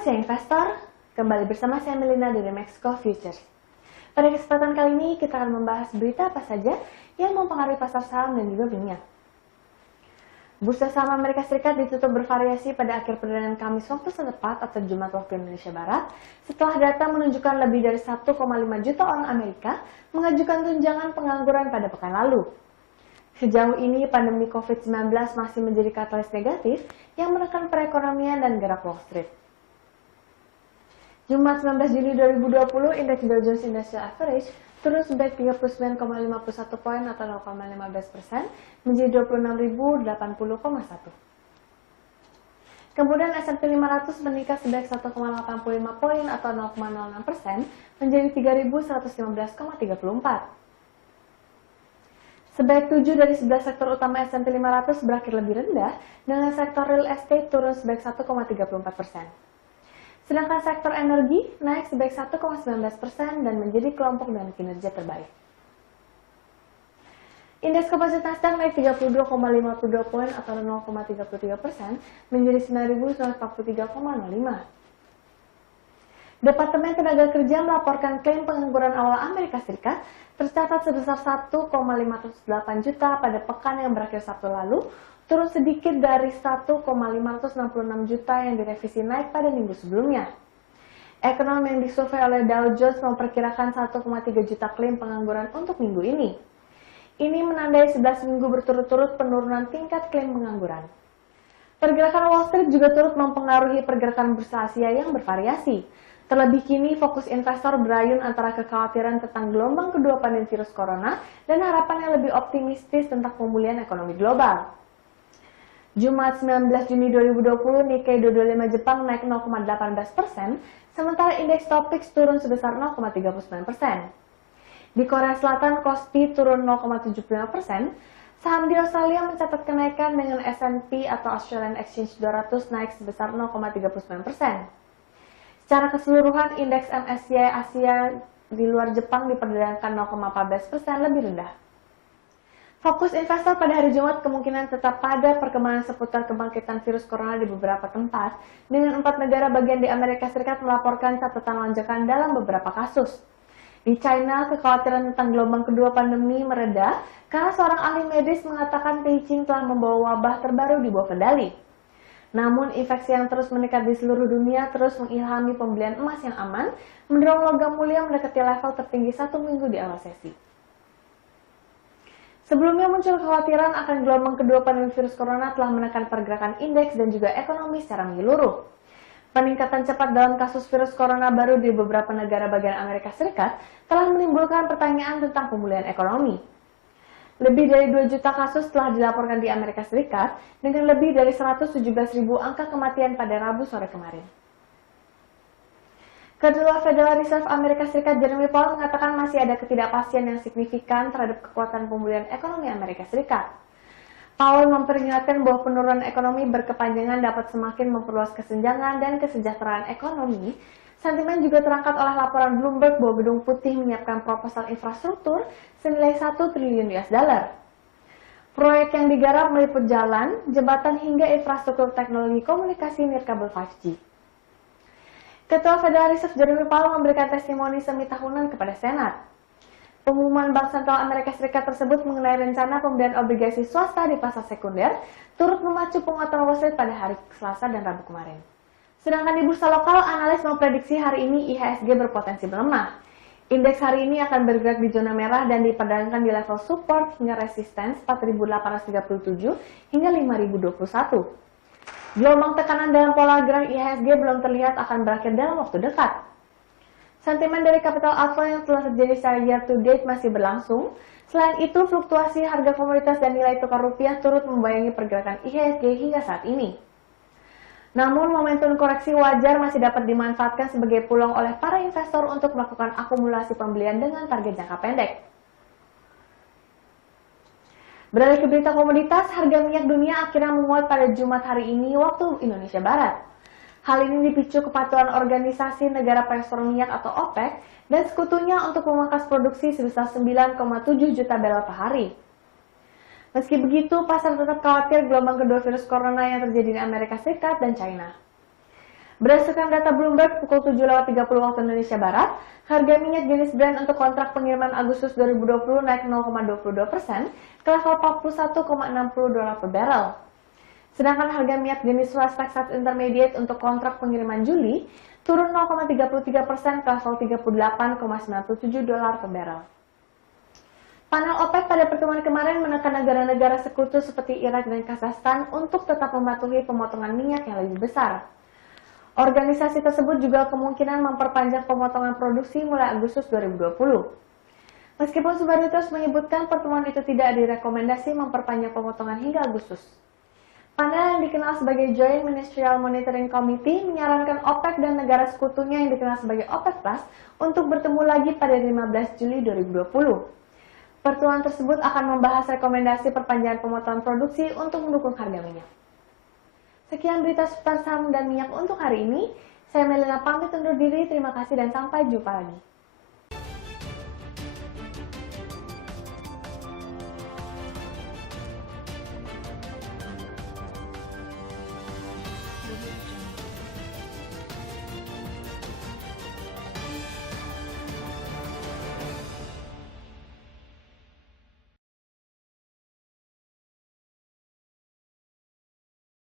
Selamat siang investor, kembali bersama saya Melina dari Mexico Futures. Pada kesempatan kali ini kita akan membahas berita apa saja yang mempengaruhi pasar saham dan juga minyak. Bursa saham Amerika Serikat ditutup bervariasi pada akhir perdagangan Kamis waktu setempat atau Jumat waktu Indonesia Barat setelah data menunjukkan lebih dari 1,5 juta orang Amerika mengajukan tunjangan pengangguran pada pekan lalu. Sejauh ini pandemi COVID-19 masih menjadi katalis negatif yang menekan perekonomian dan gerak Wall Street. Jumat 19 Juni 2020, indeks Dow Jones Industrial Average turun sebanyak 39,51 poin atau 0,15% menjadi 26.080,1. Kemudian S&P 500 meningkat sebanyak 1,85 poin atau 0,06% menjadi 3.119,34. Sebanyak 7 dari 11 sektor utama S&P 500 berakhir lebih rendah, dengan sektor real estate turun sebanyak 1,34%. Sedangkan sektor energi naik sebanyak 1,19% dan menjadi kelompok dengan kinerja terbaik. Indeks komposit Nasdaq naik 32,52 poin atau 0,33% menjadi 9.943,05. Departemen Tenaga Kerja melaporkan klaim pengangguran awal Amerika Serikat tercatat sebesar 1,508 juta pada pekan yang berakhir Sabtu lalu, turun sedikit dari 1,566 juta yang direvisi naik pada minggu sebelumnya. Ekonom yang disurvei oleh Dow Jones memperkirakan 1,3 juta klaim pengangguran untuk minggu ini. Ini menandai 11 minggu berturut-turut penurunan tingkat klaim pengangguran. Pergerakan Wall Street juga turut mempengaruhi pergerakan bursa Asia yang bervariasi. Terlebih kini fokus investor berayun antara kekhawatiran tentang gelombang kedua pandemi virus corona dan harapan yang lebih optimistis tentang pemulihan ekonomi global. Jumat 19 Juni 2020, Nikkei 225 Jepang naik 0,18%, sementara indeks Topix turun sebesar 0,39%. Di Korea Selatan, Kospi turun 0,75%, saham di Australia mencatat kenaikan dengan S&P atau Australian Exchange 200 naik sebesar 0,39%. Secara keseluruhan, indeks MSCI Asia di luar Jepang diperdagangkan 0,14% lebih rendah. Fokus investor pada hari Jumat kemungkinan tetap pada perkembangan seputar kebangkitan virus corona di beberapa tempat, dengan 4 negara bagian di Amerika Serikat melaporkan catatan lonjakan dalam beberapa kasus. Di China, kekhawatiran tentang gelombang kedua pandemi mereda karena seorang ahli medis mengatakan Beijing telah membawa wabah terbaru di bawah kendali. Namun, infeksi yang terus meningkat di seluruh dunia terus mengilhami pembelian emas yang aman, mendorong logam mulia mendekati level tertinggi 1 minggu di awal sesi. Sebelumnya muncul kekhawatiran akan gelombang kedua pandemi virus corona telah menekan pergerakan indeks dan juga ekonomi secara menyeluruh. Peningkatan cepat dalam kasus virus corona baru di beberapa negara bagian Amerika Serikat telah menimbulkan pertanyaan tentang pemulihan ekonomi. Lebih dari 2 juta kasus telah dilaporkan di Amerika Serikat dengan lebih dari 117.000 angka kematian pada Rabu sore kemarin. Ketua Federal Reserve Amerika Serikat Jeremy Powell mengatakan masih ada ketidakpastian yang signifikan terhadap kekuatan pemulihan ekonomi Amerika Serikat. Powell memperingatkan bahwa penurunan ekonomi berkepanjangan dapat semakin memperluas kesenjangan dan kesejahteraan ekonomi. Sentimen juga terangkat oleh laporan Bloomberg bahwa Gedung Putih menyiapkan proposal infrastruktur senilai 1 triliun US dollar. Proyek yang digarap meliput jalan, jembatan hingga infrastruktur teknologi komunikasi nirkabel 5G. Ketua Federal Reserve Jeremy Powell memberikan testimoni semi tahunan kepada Senat. Pengumuman Bank Sentral Amerika Serikat tersebut mengenai rencana pembelian obligasi swasta di pasar sekunder turut memacu penguatan Wall Street pada hari Selasa dan Rabu kemarin. Sedangkan di bursa lokal, analis memprediksi hari ini IHSG berpotensi melemah. Indeks hari ini akan bergerak di zona merah dan diperdagangkan di level support hingga resistance 4.837 hingga 5.021. Gelombang tekanan dalam pola gerak IHSG belum terlihat akan berakhir dalam waktu dekat. Sentimen dari capital outflow yang telah terjadi secara year to date masih berlangsung. Selain itu, fluktuasi harga komoditas dan nilai tukar rupiah turut membayangi pergerakan IHSG hingga saat ini. Namun, momentum koreksi wajar masih dapat dimanfaatkan sebagai peluang oleh para investor untuk melakukan akumulasi pembelian dengan target jangka pendek. Beralih ke berita komoditas, harga minyak dunia akhirnya menguat pada Jumat hari ini waktu Indonesia Barat. Hal ini dipicu kepatuhan Organisasi Negara Pengekspor Minyak atau OPEC dan sekutunya untuk memangkas produksi sebesar 9,7 juta barel per hari. Meski begitu, pasar tetap khawatir gelombang kedua virus corona yang terjadi di Amerika Serikat dan China. Berdasarkan data Bloomberg pukul 7.30 waktu Indonesia Barat, harga minyak jenis Brent untuk kontrak pengiriman Agustus 2020 naik 0,22% ke level $41,60 per barrel. Sedangkan harga minyak jenis West Texas Intermediate untuk kontrak pengiriman Juli turun 0,33% ke level $38,97 per barrel. Panel OPEC pada pertemuan kemarin menekan negara-negara sekutu seperti Irak dan Kazakhstan untuk tetap mematuhi pemotongan minyak yang lebih besar. Organisasi tersebut juga kemungkinan memperpanjang pemotongan produksi mulai Agustus 2020. Meskipun Subari terus menyebutkan pertemuan itu tidak direkomendasi memperpanjang pemotongan hingga Agustus. Panel yang dikenal sebagai Joint Ministerial Monitoring Committee menyarankan OPEC dan negara sekutunya yang dikenal sebagai OPEC Plus untuk bertemu lagi pada 15 Juli 2020. Pertemuan tersebut akan membahas rekomendasi perpanjangan pemotongan produksi untuk mendukung harga minyak. Sekian berita seputar saham dan minyak untuk hari ini. Saya Melina pamit undur diri. Terima kasih dan sampai jumpa lagi.